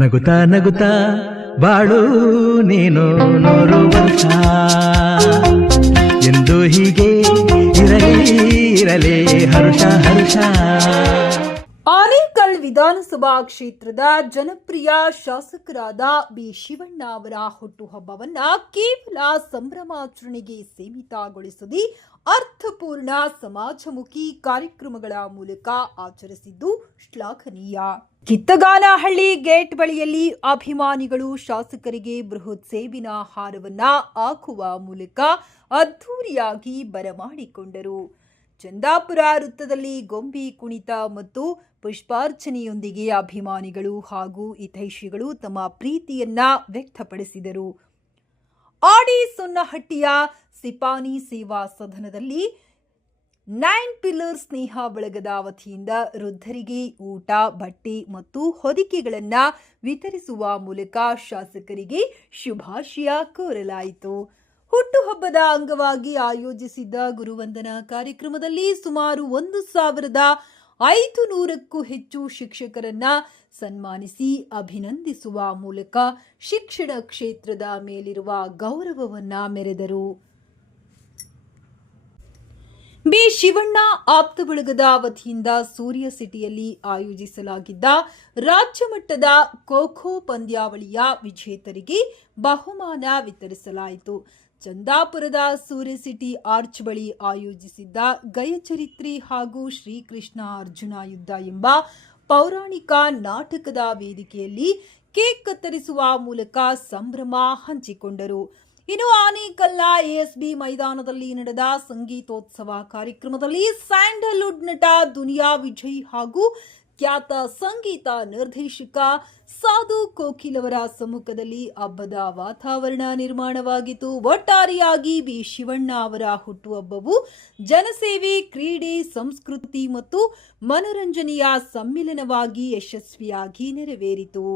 ನಗುತ್ತಾ ನಗುತ್ತಾ ಬಾಳು ನೀನು 100 ವರ್ಷ ಎಂದು ಹೀಗೆ ಇರಲಿ ಹರುಷ ಹರುಷ. ಆನೇಕಲ್ ವಿಧಾನಸಭಾ ಕ್ಷೇತ್ರದ ಜನಪ್ರಿಯ ಶಾಸಕರಾದ ಬಿ ಶಿವಣ್ಣ ಅವರ ಹುಟ್ಟುಹಬ್ಬವನ್ನ ಕೇವಲ ಸಂಭ್ರಮಾಚರಣೆಗೆ ಸೀಮಿತಗೊಳಿಸದೆ ಅರ್ಥಪೂರ್ಣ ಸಮಾಜಮುಖಿ ಕಾರ್ಯಕ್ರಮಗಳ ಮೂಲಕ ಆಚರಿಸಿದ್ದು ಶ್ಲಾಘನೀಯ. ಕಿತ್ತಗಾನಹಳ್ಳಿ ಗೇಟ್ ಬಳಿಯಲ್ಲಿ ಅಭಿಮಾನಿಗಳು ಶಾಸಕರಿಗೆ ಬೃಹತ್ ಸೇಬಿನ ಹಾರವನ್ನ ಹಾಕುವ ಮೂಲಕ ಅದ್ಧೂರಿಯಾಗಿ ಬರಮಾಡಿಕೊಂಡರು. ಚಂದಾಪುರ ವೃತ್ತದಲ್ಲಿ ಗೊಂಬೆ ಕುಣಿತ ಮತ್ತು ಪುಷ್ಪಾರ್ಚನೆಯೊಂದಿಗೆ ಅಭಿಮಾನಿಗಳು ಹಾಗೂ ಹಿತೈಷಿಗಳು ತಮ್ಮ ಪ್ರೀತಿಯನ್ನ ವ್ಯಕ್ತಪಡಿಸಿದರು. ಆಡಿ ಸೊನ್ನಹಟ್ಟಿಯ ಸಿಪಾನಿ ಸೇವಾ ಸದನದಲ್ಲಿ 9 ಪಿಲ್ಲರ್ ಸ್ನೇಹ ಬಳಗದ ವತಿಯಿಂದ ವೃದ್ಧರಿಗೆ ಊಟ, ಬಟ್ಟೆ ಮತ್ತು ಹೊದಿಕೆಗಳನ್ನು ವಿತರಿಸುವ ಮೂಲಕ ಶಾಸಕರಿಗೆ ಶುಭಾಶಯ ಕೋರಲಾಯಿತು. ಹುಟ್ಟುಹಬ್ಬದ ಅಂಗವಾಗಿ ಆಯೋಜಿಸಿದ್ದ ಗುರುವಂದನಾ ಕಾರ್ಯಕ್ರಮದಲ್ಲಿ ಸುಮಾರು 1,500ಕ್ಕೂ ಹೆಚ್ಚು ಶಿಕ್ಷಕರನ್ನ ಸನ್ಮಾನಿಸಿ ಅಭಿನಂದಿಸುವ ಮೂಲಕ ಶಿಕ್ಷಣ ಕ್ಷೇತ್ರದ ಮೇಲಿರುವ ಗೌರವವನ್ನ ಮೆರೆದರು. ಬಿ ಶಿವಣ್ಣ ಆಪ್ತ ಬಳಗದ ವತಿಯಿಂದ ಸೂರ್ಯ ಸಿಟಿಯಲ್ಲಿ ಆಯೋಜಿಸಲಾಗಿದ್ದ ರಾಜ್ಯ ಮಟ್ಟದ ಖೋ-ಖೋ ಪಂದ್ಯಾವಳಿಯ ವಿಜೇತರಿಗೆ ಬಹುಮಾನ ವಿತರಿಸಲಾಯಿತು. ಚಂದಾಪುರದ ಸೂರ್ಯ ಸಿಟಿ ಆರ್ಚ್ ಬಳಿ ಆಯೋಜಿಸಿದ್ದ ಗಯಚರಿತ್ರೆ ಹಾಗೂ ಶ್ರೀಕೃಷ್ಣ ಅರ್ಜುನ ಯುದ್ಧ ಎಂಬ ಪೌರಾಣಿಕ ನಾಟಕದ ವೇದಿಕೆಯಲ್ಲಿ ಕೇಕ್ ಕತ್ತರಿಸುವ ಮೂಲಕ ಸಂಭ್ರಮ ಹಂಚಿಕೊಂಡರು. ಇನ್ನು ಆನೇಕಲ್ನ ಎಎಸ್ಬಿ ಮೈದಾನದಲ್ಲಿ ನಡೆದ ಸಂಗೀತೋತ್ಸವ ಕಾರ್ಯಕ್ರಮದಲ್ಲಿ ಸ್ಯಾಂಡಲ್ವುಡ್ ನಟ ದುನಿಯಾ ವಿಜಯ್ ಹಾಗೂ ಖ್ಯಾತ ಸಂಗೀತ ನಿರ್ದೇಶಕ ಸಾಧು ಕೋಕಿಲ್ ಅವರ ಸಮ್ಮುಖದಲ್ಲಿ ಹಬ್ಬದ ವಾತಾವರಣ ನಿರ್ಮಾಣವಾಗಿತ್ತು. ಒಟ್ಟಾರೆಯಾಗಿ ಬಿ ಶಿವಣ್ಣ ಅವರ ಹುಟ್ಟುಹಬ್ಬವು ಜನಸೇವೆ, ಕ್ರೀಡೆ, ಸಂಸ್ಕೃತಿ ಮತ್ತು ಮನೋರಂಜನೆಯ ಸಮ್ಮಿಲನವಾಗಿ ಯಶಸ್ವಿಯಾಗಿ ನೆರವೇರಿತು.